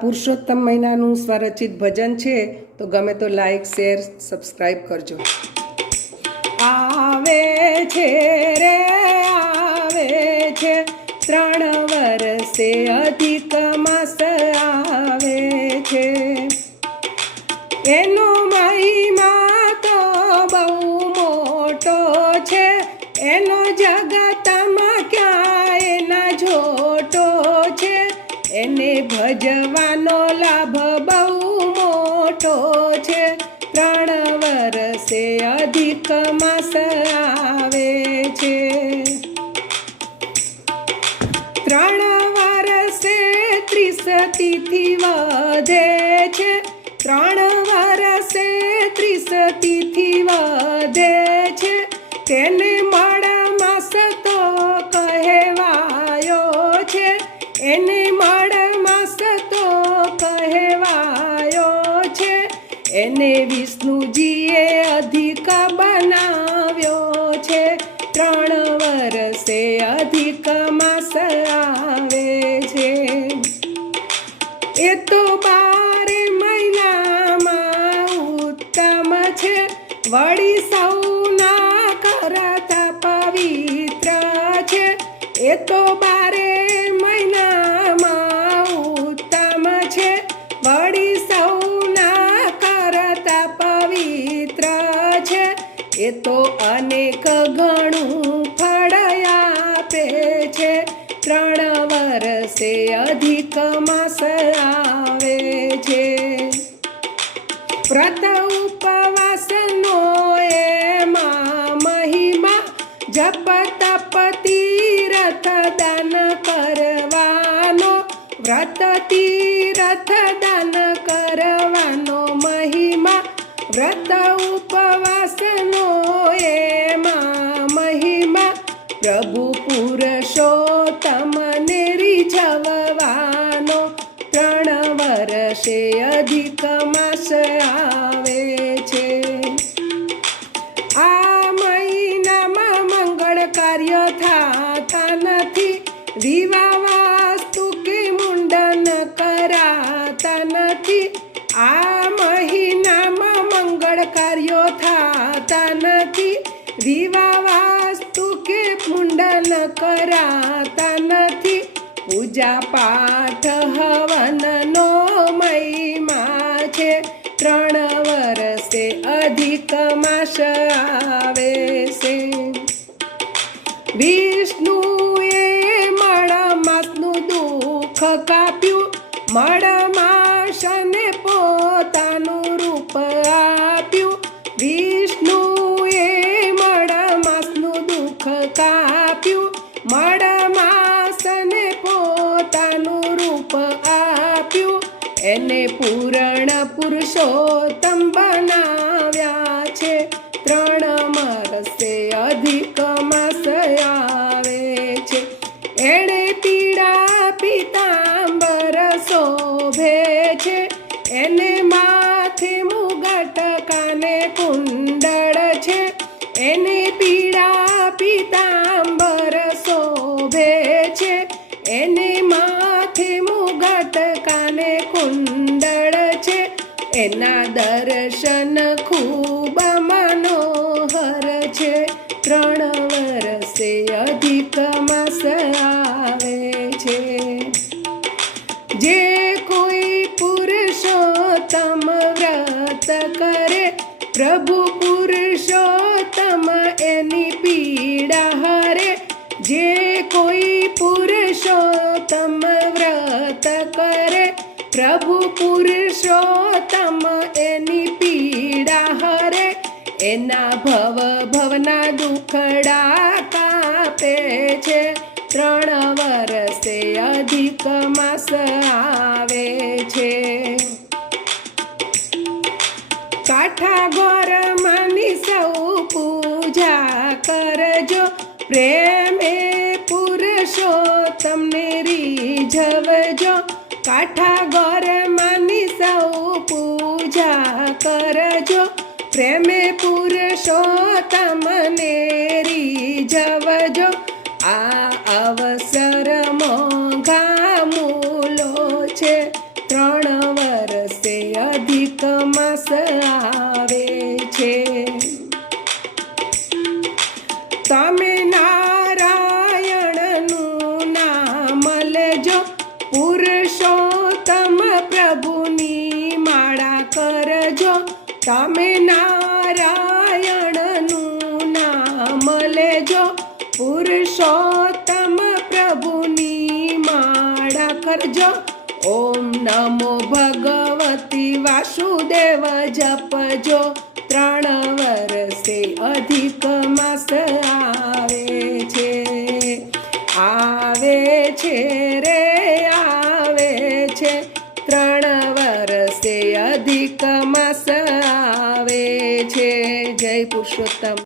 પુરુષોત્તમ મહિનાનું સ્વરચિત ભજન છે, તો ગમે તો લાઈક શેર સબસ્ક્રાઈબ કરજો. આવે છે રે આવે છે, 3 વર્ષે અધિક માસ આવે છે. એનો મહિમા તો બહુ મોટો છે, એનો જગતમાં ક્યાંય ના જોટો છે. એને ભજવાનો લાભ બહુ મોટો છે. 3 વર્ષે અધિક માસ આવે છે. 3 વર્ષે 30 તિથિ વધે છે. 3 વર્ષે 30 તિથિ વધે છે. તેને મળ માસ તો કહેવાયો છે. એને મળ માસ તો કહેવાયો છે. એને વિષ્ણુજીએ અધિક બનાવ્યો છે. 3 વર્ષે અધિક માસ આવે છે. એ તો 12 મહિનામાં ઉત્તમ છે, વળી સૌના કરતા પવિત્ર છે. એ તો 12 મહિનામાં ઉત્તમ છે, વળી સૌના કરતા પવિત્ર છે. એ તો અનેક ગણું ફળ આપે છે. 3 વર્ષે અધિક માસ આવે છે. વ્રત ઉપવાસનો એમાં મહિમા, જપ તપ તીરથ દાન કરવાનો. વ્રત તીરથ દાન કરવાનો મહિમા, વ્રત ઉપવાસનો એમાં મહિમા. પ્રભુ પુરુષોત્તમને રીઝવવાનો. 3 વર્ષે અધિક માસ આવે છે. આ મહિનામાં મંગળ કાર્ય થાતા નથી, વિવાહ વાસ્તુ કે મુંડન કરાતા નથી. આ મહિનામાં મંગળ કાર્યો થાતા નથી, વિવાહ વાસ્તુ કે મુંડન કરાતા નથી. પૂજા પાઠ હવનનો મહિમા છે. 3 વર્ષે અધિક માસ આવે છે. વિષ્ણુએ મળ માસનું દુઃખ કાપ્યું, મળ માસને પોતાનું રૂપ આપ્યું. વિષ્ણુએ મળ માસનું દુઃખ કાપ્યું, મળ માસને પોતાનું રૂપ આપ્યું. એને પૂર્ણ પુરુષોત્તમ બનાવ્યા છે. 3 વર્ષે અધિક માસ આવે છે. એણે પીળા પીતાંબર શોભે છે. એને માથે મુગટ કાને કુંડળ છે. એને પીળા પીતાંબર શોભે છે. એને માથે મુગટ કાને કુંડળ છે. એના દર્શન ખૂબ મનોહર છે. 3 વર્ષે અધિક માસ આવે છે. જે કોઈ પુરુષોત્તમ વ્રત કરે, પ્રભુ પુરુષોત્તમ એની પીડા હરે. જે કોઈ પુરુષોત્તમ વ્રત કરે, પ્રભુ પુરુષોત્તમ એની પીડા હરે. એના ભવના દુખડા કાપે છે. 3 વર્ષે અધિક માસ આવે છે. કાઠાગોર માની સૌ પૂજા કરજો, પ્રેમે પુરુષોત્તમને રીઝવજો. કાઠાગોર માની સૌ પૂજા કરજો, પ્રેમે પુરુષોત્તમને રીઝવજો. આ અવસર મોંઘા મૂલો છે. 3 વર્ષે અધિક માસ આવે છે. તમે નારાયણનું નામ લેજો, પુરુષોત્તમ પ્રભુની માળા કરજો. તમે નારાયણનું નામ લેજો, પુરુષોત્તમ પ્રભુની માળા કરજો. ઓમ નમો ભગવતી વાસુદેવ જપજો. 3 વર્ષે અધિક માસ આવે છે. આવે છે રે આવે છે, 3 વર્ષે અધિક માસ આવે છે. જય પુરુષોત્તમ.